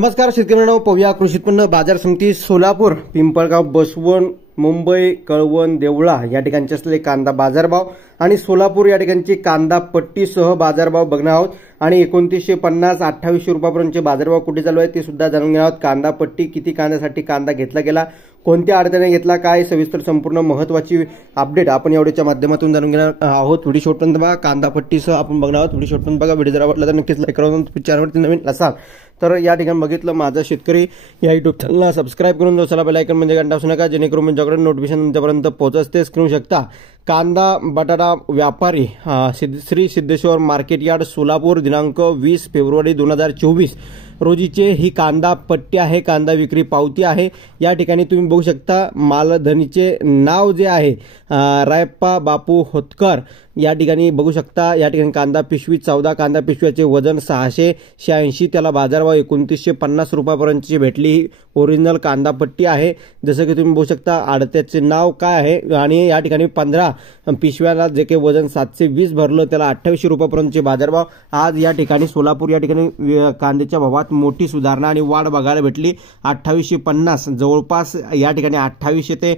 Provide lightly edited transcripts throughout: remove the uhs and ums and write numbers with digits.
नमस्कार शेतकऱ्यांनो, पवया कृषी उत्पन्न बाजार समिती सोलापूर, पिंपळगाव, बसवण, मुंबई, कळवण, देवळा या ठिकाणचे असलेले कांदा बाजारभाव आणि सोलापूर या ठिकाणची कांदा पट्टीसह बाजारभाव बघणार आहोत। आणि 2950 2800 रुपयापर्यंतचे बाजारभाव कुठे चालू आहे ते सुद्धा जाणून घेणार आहोत। कांदा पट्टी किती कांद्यासाठी कांदा घेतला गेला, कोणत्या अडचणी घेतला, काय सविस्तर संपूर्ण महत्त्वाची अपडेट आपण एवढ्याच्या माध्यमातून जाणून घेणार आहोत। व्हिडिओ शेवटपर्यंत बघा, कांदा पट्टीसह आपण बघणार आहोत। व्हिडिओ शेवटपर्यंत बघा। व्हिडिओ जर आवडला तर नक्कीच लाईक करा। चॅनलवरती नवीन असाल तर या ठिकाणी बघितलं माझा शेतकरी या युट्यूब चॅनलला सबस्क्राइब करून दोसाला बेल आयकॉन म्हणजे घंटा असू नका, जेणेकरून तुमच्याकडे नोटिफिकेशन तुमच्यापर्यंत पोहोचते। स्क्रीन शकता कांदा बटाटा व्यापारी श्री सिद्धेश्वर मार्केट यार्ड सोलापूर दिनांक 20 फेब्रुवारी 2024 रोजीचे ही कांदा पट्टी आहे, कांदा विक्री पावती आहे। या ठिकाणी तुम्ही बघू शकता मालधनीचे नाव जे आहे रायप्पा बापू होतकर या ठिकाणी बघू शकता। या ठिकाणी कांदा पिशवी 14 कांदा पिशव्याचे वजन 686, त्याला बाजारभाव 2950 रुपयापर्यंतची भेटली। ही ओरिजिनल कांदा पट्टी आहे। जसं की तुम्ही बघू शकता आडत्याचे नाव काय आहे आणि या ठिकाणी 15 पिशव्याला जे काही वजन 720 भरलं त्याला 2800 रुपयापर्यंतचे बाजारभाव। आज या ठिकाणी सोलापूर या ठिकाणी कांद्याच्या भावात मोठी सुधारणा आणि वाढ बघायला भेटली। 2850 जवळपास या ठिकाणी 2800 ते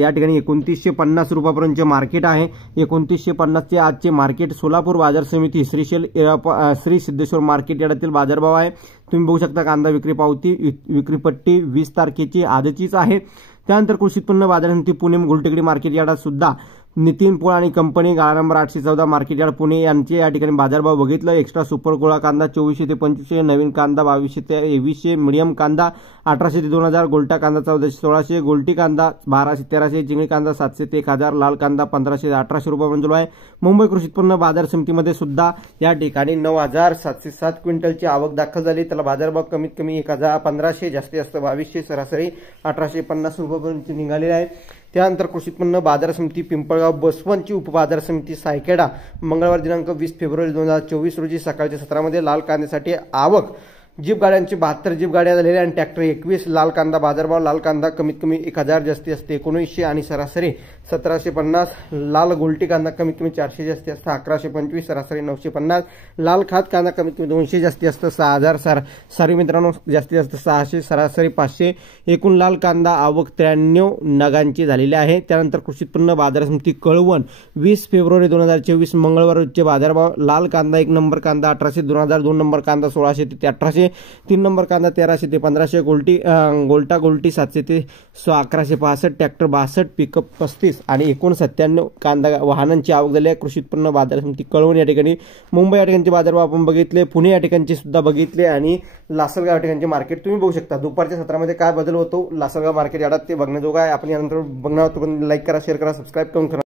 या ठिकाणी 2950 रुपयापर्यंतचे मार्केट आहे। 2950 चे आजचे मार्केट सोलापूर बाजार समिती श्री सिद्धेश्वर मार्केट यार्डातील बाजारभाव आहे। तुम्ही बघू शकता कांदा विक्री पावती विक्री पट्टी 20 तारखेची आजचीच आहे। त्यानंतर कृषी उत्पन्न बाजार समिती पुणे गुलटेकडी मार्केट यार्डात सुद्धा नितीन पोळ आणि कंपनी गाळा नंबर 814 मार्केट यार्ड पुणे यांचे या ठिकाणी बाजारभाव बघितलं। एक्स्ट्रा सुपर गोळा कांदा 2400 ते 2500, नवीन कांदा 2200 ते 2100, मीडियम कांदा 1800 ते 2000, गोल्टा कांदा 1400 ते 1600, गोल्टी कांदा 1200 ते 1300, जिंगळी कांदा 700 ते 1000, लाल कांदा 1500 ते 1800 रुपयापर्यंत चालू आहे। मुंबई कृषी उत्पन्न बाजार समितीमध्ये सुद्धा या ठिकाणी 9707 क्विंटलची आवक दाखल झाली। त्याला बाजारभाव कमीत कमी 1500, जास्तीत जास्त 2200, सरासरी 1850 रुपयापर्यंत निघालेला आहे। त्यानंतर कृषी उत्पन्न बाजार समिती पिंपळगाव बसवणची उपबाजार समिती सायकेडा मंगळवार दिनांक 20 फेब्रुवारी 2024 रोजी सकाळच्या सत्रामध्ये लाल कांद्यासाठी आवक जीप गाड्यांची 72 जीप गाड्या झालेल्या आणि ट्रॅक्टर 21। लाल कांदा बाजारभाव लाल कांदा कमीत कमी 1000, जास्तीत जास्त 1900 आणि सरासरी 1750। लाल गोल्टी कांदा कमीत कमी 400, जास्तीत जास्त 1125, सरासरी 950। लाल खात कांदा कमीत कमी 200, जास्तीत जास्त 6000, सॉरी मित्रांनो जास्तीत जास्त 600, सरासरी 500। एकूण लाल कांदा आवक 93 नगांची झालेली आहे। त्यानंतर कृषी उत्पन्न बाजार समिती कळवण 20 फेब्रुवारी 2024 मंगळवार रोजचे बाजारभाव लाल कांदा 1 नंबर कांदा 1800 ते 2000, 2 नंबर कांदा 1600 ते 1800, 3 नंबर कांदा 1300 ते 1500, गोल्टा गोल्टी 700 ते 1165, ट्रॅक्टर 62, पिकअप 35 आणि एकूण 97 कांदा वाहनांची आवक झाली आहे। कृषी उत्पन्न बाजार समिती कळवण या ठिकाणी मुंबई या ठिकाणचे बाजारभाव आपण बघितले, पुणे या ठिकाणचे सुद्धा बघितले आणि लासलगाव या ठिकाणचे मार्केट तुम्ही बघू शकता। दुपारच्या सत्रामध्ये काय बदल होतो लासलगाव मार्केट यार्डात ते बघण्याजोगा आहे। आपण यानंतर बघणार आहोत। लाईक करा, शेअर करा, सबस्क्राईब करून